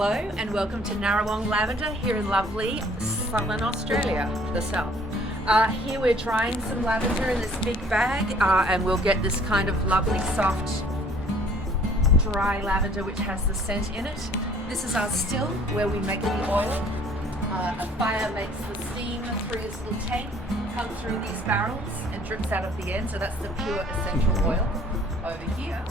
Hello and welcome to Narrawong Lavender here in lovely southern Australia, the south. Here we're drying some lavender in this big bag and we'll get this kind of lovely soft dry lavender which has the scent in it. This is our still where we make the oil. A fire makes the steam through this little tank come through these barrels and drips out of the end, so that's the pure essential oil over here.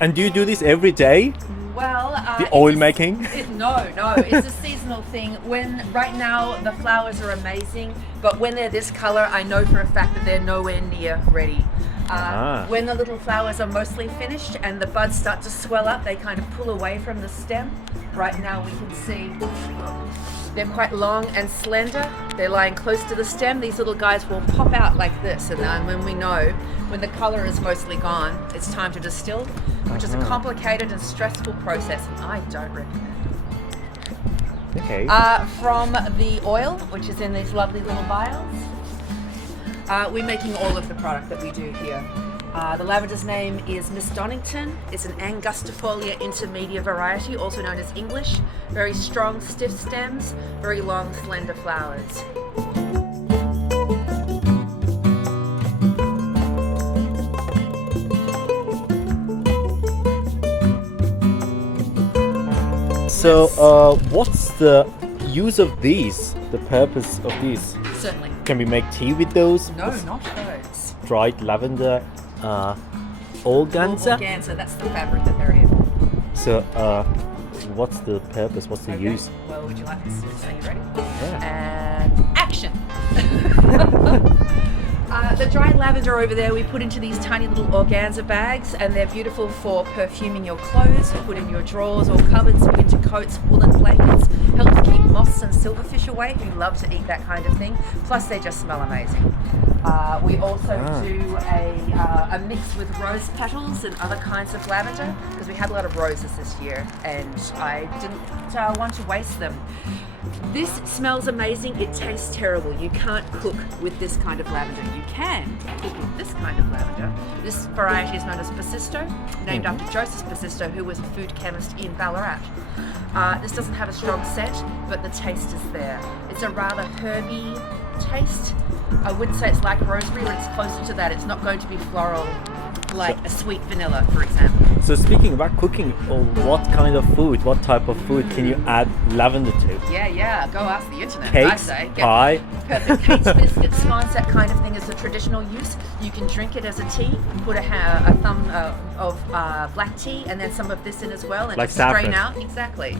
And do you do this every day? Well, the oil making? No, it's a seasonal thing. Right now the flowers are amazing, but when they're this color, I know for a fact that they're nowhere near ready. When the little flowers are mostly finished and the buds start to swell up, they kind of pull away from the stem. Right now we can see they're quite long and slender. They're lying close to the stem. These little guys will pop out like this, and then when we know, when the color is mostly gone, it's time to distill, which is a complicated and stressful process, and I don't recommend it. Okay. From the oil, which is in these lovely little vials, we're making all of the product that we do here. The lavender's name is Miss Donington. It's an Angustifolia intermedia variety, also known as English. Very strong, stiff stems, very long, slender flowers. So, what's the use of these? The purpose of these? Certainly. Can we make tea with those? No, not those. Dried lavender, organza. Organza, that's the fabric that they're in. So, what's the purpose? What's the use? Well, would you like this? So you ready? Yeah. And action! The dried lavender over there we put into these tiny little organza bags, and they're beautiful for perfuming your clothes, put in your drawers or cupboards, winter coats, woolen blankets, helps keep moths and silverfish away who love to eat that kind of thing, plus they just smell amazing. We also do a mix with rose petals and other kinds of lavender because we had a lot of roses this year and I didn't want to waste them. This smells amazing, it tastes terrible. You can't cook with this kind of lavender. You can cook with this kind of lavender. This variety is known as Persisto, named after Joseph Persisto, who was a food chemist in Ballarat. This doesn't have a strong scent, but the taste is there. It's a rather herby taste. I wouldn't say it's like rosemary, but it's closer to that. It's not going to be floral like a sweet vanilla, for example. So speaking about cooking, what kind of food, what type of food can you add lavender to? Yeah, go ask the internet. Cakes, I say. pie. Perfect. Cakes, biscuits, scones, that kind of thing is the traditional use. You can drink it as a tea, put a thumb of black tea and then some of this in as well, and like just strain saffron. out. Exactly.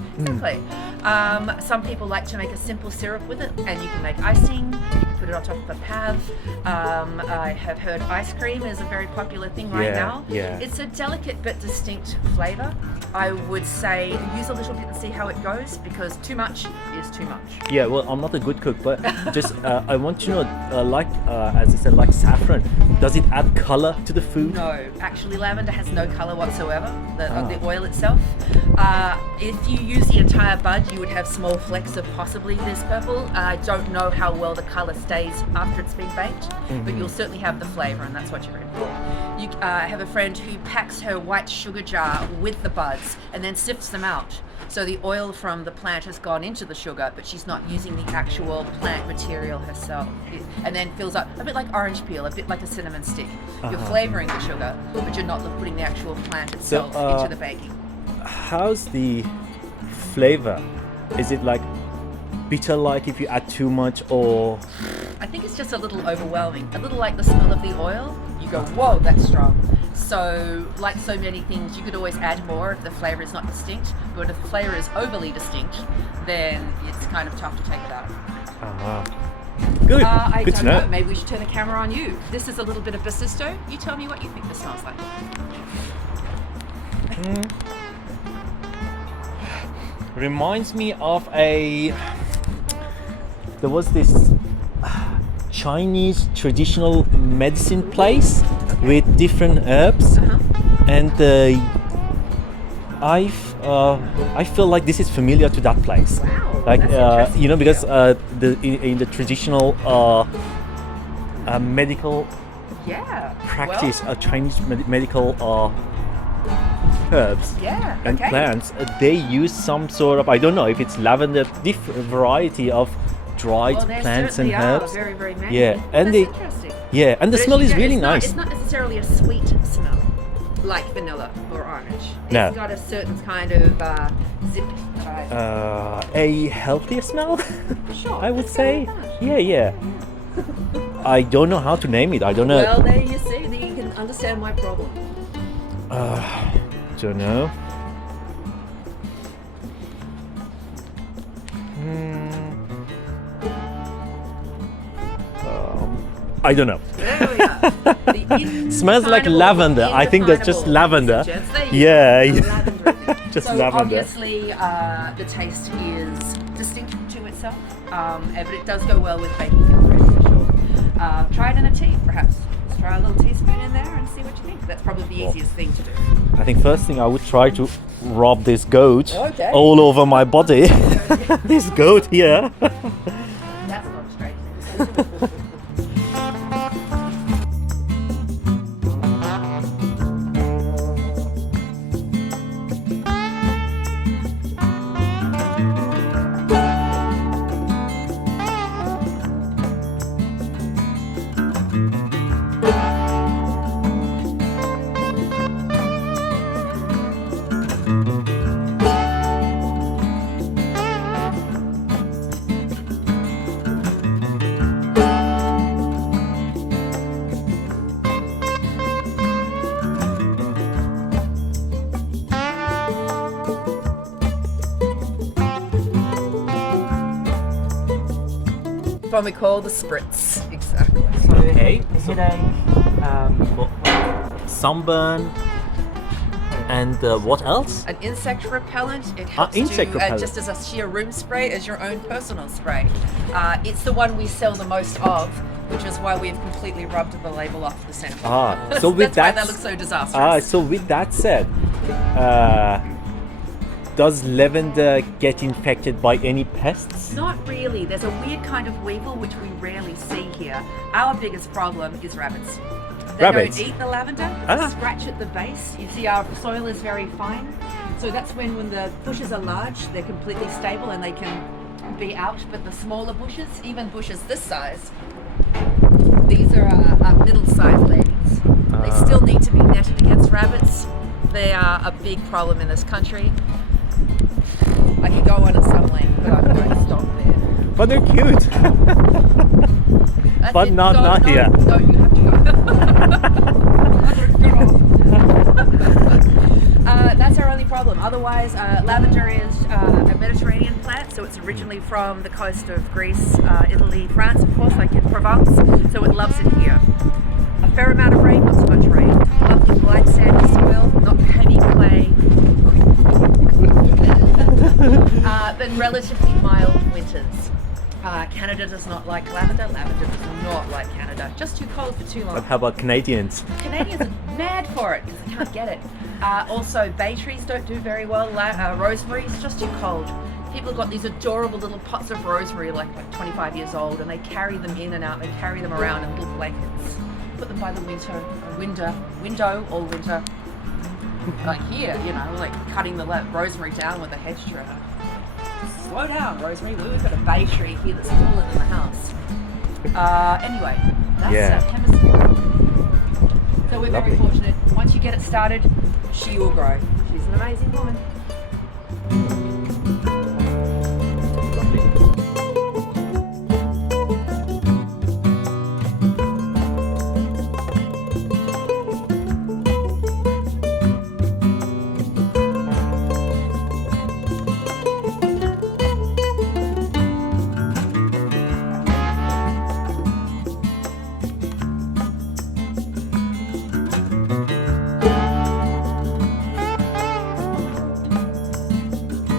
Some people like to make a simple syrup with it, and you can make icing. You can put it on top of a pav. I have heard ice cream is a very popular thing right now. Yeah. It's a delicate but distinct flavour. I would say use a little bit and see how it goes, because too much is too much. Yeah, well, I'm not a good cook, but just I want to know, as I said, like saffron, does it add color to the food? No, actually lavender has no colour whatsoever, the oil itself. If you use the entire bud, you would have small flecks of possibly this purple. I don't know how well the colour stays after it's been baked, but you'll certainly have the flavour, and that's what you're in for. You have a friend who packs her white sugar jar with the buds and then sifts them out. So the oil from the plant has gone into the sugar, but she's not using the actual plant material herself. And then fills up, a bit like orange peel, a bit like a cinnamon stick. You're flavouring the sugar, but you're not putting the actual plant itself into the baking. How's the flavor? Is it like bitter, like if you add too much, or? I think it's just a little overwhelming, a little like the smell of the oil. You go, whoa, that's strong. So, like so many things, you could always add more if the flavour is not distinct, but if the flavour is overly distinct, then it's kind of tough to take it out. Good. I Good don't to know. Maybe we should turn the camera on you. This is a little bit of Persisto. You tell me what you think this smells like. Reminds me of there was this Chinese traditional medicine place with different herbs, and I feel like this is familiar to that place. Wow, Like that's interesting. because in the traditional medical Yeah. practice, Well, Chinese medical herbs Yeah. and okay. plants, they use some sort of, I don't know if it's lavender, different variety of dried Well, they plants and certainly herbs. are very, very many. Yeah, and That's they- interesting. Yeah, and the But smell as is you go, really it's not- nice. It's not necessarily a sweet smell, like vanilla or orange. No. It's got a certain kind of zip vibe. A healthier smell, Sure. I would let's go say. with that. Yeah, yeah. I don't know how to name it. I don't know. Well, there you see. There you can understand my problem. Don't know. I don't know. There we are. The Smells like indefinable- lavender. I think that's just indefinable, lavender. ladies and gents. There you Yeah, go. yeah. Lavender. Just so lavender. obviously, the taste is distinct to itself, but it does go well with baking field bread for sure. Try it in a tea, perhaps. Just try a little teaspoon in there and see what you think. That's probably the easiest thing to do. I think first thing I would try to rub this goat Okay. all over my body. This goat here. That's not straight. What we call the spritz. Exactly. Okay. Headache, Sunburn. And what else? An insect repellent. It helps insect to, repellent. just as a sheer room spray, as your own personal spray. It's the one we sell the most of, which is why we've completely rubbed the label off the sample. So with That's why that, that looks so disastrous. so with that said, does lavender get infected by any pests? Not really. There's a weird kind of weevil which we rarely see here. Our biggest problem is rabbits. They Rabbits? don't eat the lavender. Ah. They scratch at the base. You see, our soil is very fine. So that's when the bushes are large, they're completely stable and they can be out. But the smaller bushes, even bushes this size, these are middle-sized ladies. They still need to be netted against rabbits. They are a big problem in this country. I could go on at some length, but I'm going to stop there. But they're cute. That's But it. not here. No, you have to go. That's our only problem. Otherwise, lavender is a Mediterranean plant, so it's originally from the coast of Greece, Italy, France, of course, like in Provence. So it loves it here. A fair amount of rain, not so much rain. Lovely light sandy soil, not heavy clay. Then relatively mild winters. Canada does not like lavender. Lavender does not like Canada. Just too cold for too long. But how about Canadians? Canadians are mad for it because they can't get it. Also, bay trees don't do very well. Rosemary is just too cold. People have got these adorable little pots of rosemary, like 25 years old, and they carry them in and out. They carry them around in little blankets. Put them by the window all winter. Like here, like cutting the rosemary down with a hedge trimmer. Slow down, Rosemary. We've got a bay tree here that's taller than the house. Anyway, that's Hemisphere. So we're very Lovely. fortunate. Once you get it started, she will grow. She's an amazing woman.